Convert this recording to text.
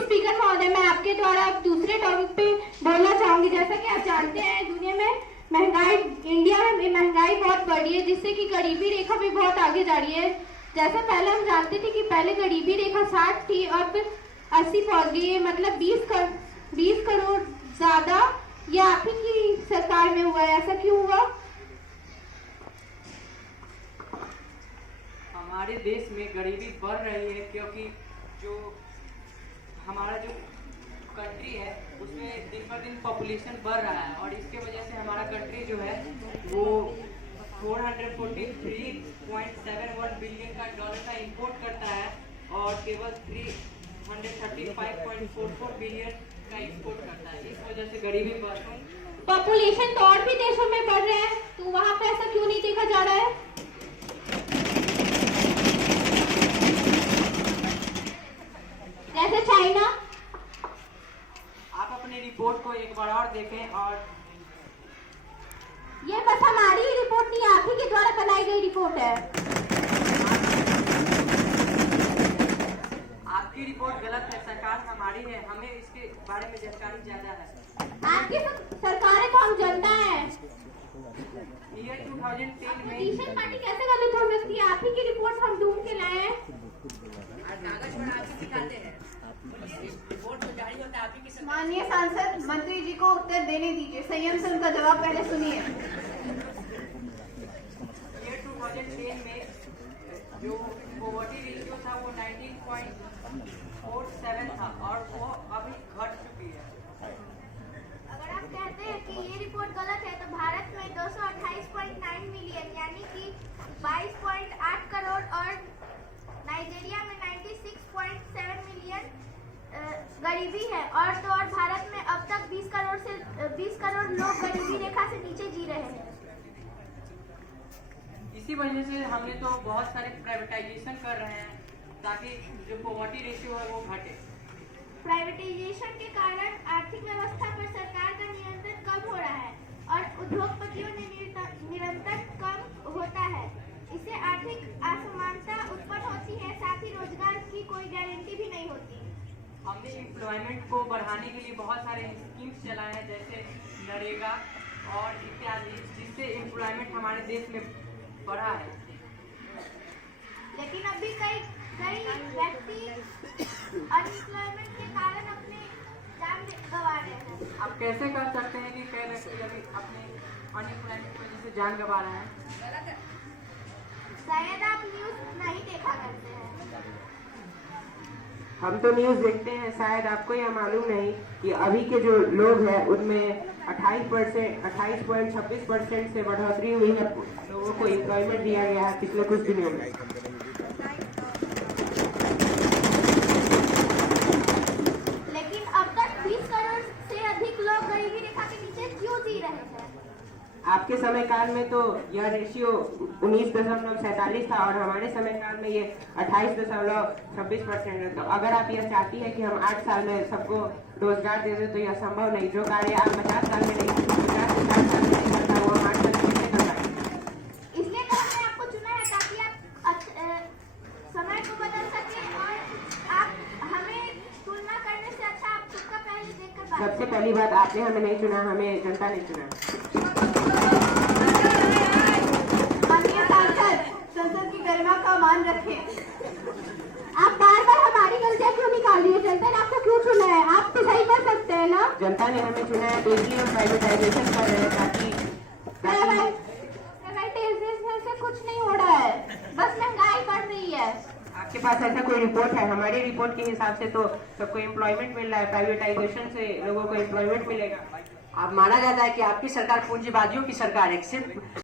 Speaker महोदय, मैं आपके द्वारा अब दूसरे टॉपिक पे बोलना चाहूंगी। जैसा कि आप जानते हैं, दुनिया में महंगाई, इंडिया में महंगाई बहुत बढ़ी है, जिससे कि गरीबी रेखा भी बहुत आगे जा रही है। जैसा पहले हम जानते थे कि पहले गरीबी रेखा 60 थी, अब 80 पहुंच गई है, मतलब 20 करोड़ ज्यादा। ये आप ही की सरकार में हुआ है, ऐसा क्यों हुआ? हमारे देश में गरीबी बढ़ रही है क्योंकि जो हमारा जो कंट्री है उसमें दिन पर दिन पॉपुलेशन बढ़ रहा है, और इसके वजह से हमारा कंट्री जो है वो 443.71 बिलियन का डॉलर का इंपोर्ट करता है और केवल 335.44 बिलियन का एक्सपोर्ट करता है। इस वजह से गरीबी बढ़ रही है। पॉपुलेशन तो और भी देशों में बढ़ रहे हैं, तो वहाँ पे ऐसा क्यों नहीं देखा जा रहा है? जैसे चाइना। आप अपनी रिपोर्ट को एक बार और देखें, और ये बस हमारी ही रिपोर्ट नहीं, आप ही के द्वारा बनाई गई रिपोर्ट है। आपकी रिपोर्ट गलत है, सरकार हमारी है, हमें इसके बारे में जानकारी ज्यादा है। आपकी सरकारें तो हम जनता है। ईयर 2010 में अपोजिशन पार्टी कैसे गलत हो सकती है? आप ही की रिपोर्ट हम ढूंढ के लाए हैं। कागज पर आप दिखाते हैं, रिपोर्ट तो जारी होता है आप ही की सरकार। माननीय सांसद मंत्री जी को उत्तर देने दीजिए, संयम से उनका जवाब पहले सुनिए। ईयर 2010 में जो पॉवर्टी रेशियो था वो 19.47 था और वो अभी घट चुकी है। अगर आप कहते हैं कि ये रिपोर्ट गलत है, तो भारत में 228.9 मिलियन यानी कि 22.8 करोड़ और नाइजीरिया में 96.7 मिलियन गरीबी है। और भारत में अब तक 20 करोड़ लोग गरीबी रेखा से नीचे जी रहे हैं। इसी वजह से हमने तो बहुत सारे प्राइवेटाइजेशन कर रहे हैं ताकि जो पॉवर्टी रेशियो है वो घटे। प्राइवेटाइजेशन के कारण आर्थिक व्यवस्था पर सरकार का नियंत्रण कम हो रहा है और उद्योगपतियों ने निरंतर कम होता है। इससे आर्थिक असमानता उत्पन्न होती है, साथ ही रोजगार की कोई गारंटी भी नहीं होती। हमने एम्प्लॉयमेंट को बढ़ाने के लिए बहुत सारे स्कीम्स चलाए हैं, जैसे नरेगा और इत्यादि, जिससे एम्प्लॉयमेंट हमारे देश में बढ़ा है। लेकिन अभी कई व्यक्ति अनएम्प्लॉयमेंट के कारण अपने जान गंवा रहे हैं। आप कैसे कर सकते हैं कि कई व्यक्ति अभी अपने अनएम्प्लॉयमेंट की वजह से जान गंवा रहे हैं? शायद आप न्यूज नहीं देखा करते हैं। हम तो न्यूज देखते हैं, शायद आपको यह मालूम नहीं कि अभी के जो लोग हैं उनमें 28.26% से बढ़ोतरी हुई है। लोगों को एम्प्लॉयमेंट दिया गया है पिछले कुछ दिनों में। लेकिन अब तक 20 करोड़ से अधिक लोग गरीबी रेखा के नीचे क्यों जी रहे हैं? आपके समय काल में तो यह रेशियो 19.47 था और हमारे समय काल में ये 28.26% है। तो अगर आप यह चाहती है कि हम 8 साल में सबको रोजगार दे दें, तो यह संभव नहीं। जो कार्य आप 50 साल में नहीं, 50 से 60 साल में नहीं करता, वो हम 8 साल में नहीं कर पाएंगे। इसलिए तो हमने आपको चुना है, ताकि आप समय को बदल सके और आप हमें तुलना करने से अच्छा आप खुद का पहले देखकर बात। सबसे पहली बात, आपने हमें नहीं चुना, हमें जनता ने चुना। माननीय सांसद, संसद की गरिमा का मान रखें। आप बार बार हमारी गलतियां क्यों निकाल रही है? जनता ने आपको क्यों चुना है? आप तो सही कर सकते हैं ना। जनता ने हमें चुना है, तो इसलिए हम प्राइवेटाइजेशन कर रहे हैं ताकि प्राइवेटाइजेशन से कुछ नहीं हो रहा है, बस महंगाई बढ़ रही है। आपके पास ऐसा कोई रिपोर्ट है? हमारी रिपोर्ट के हिसाब से तो सबको एम्प्लॉयमेंट मिल रहा है, प्राइवेटाइजेशन से लोगों को एम्प्लॉयमेंट मिलेगा। अब माना जाता है कि आपकी सरकार पूंजीवादियों की सरकार है, सिर्फ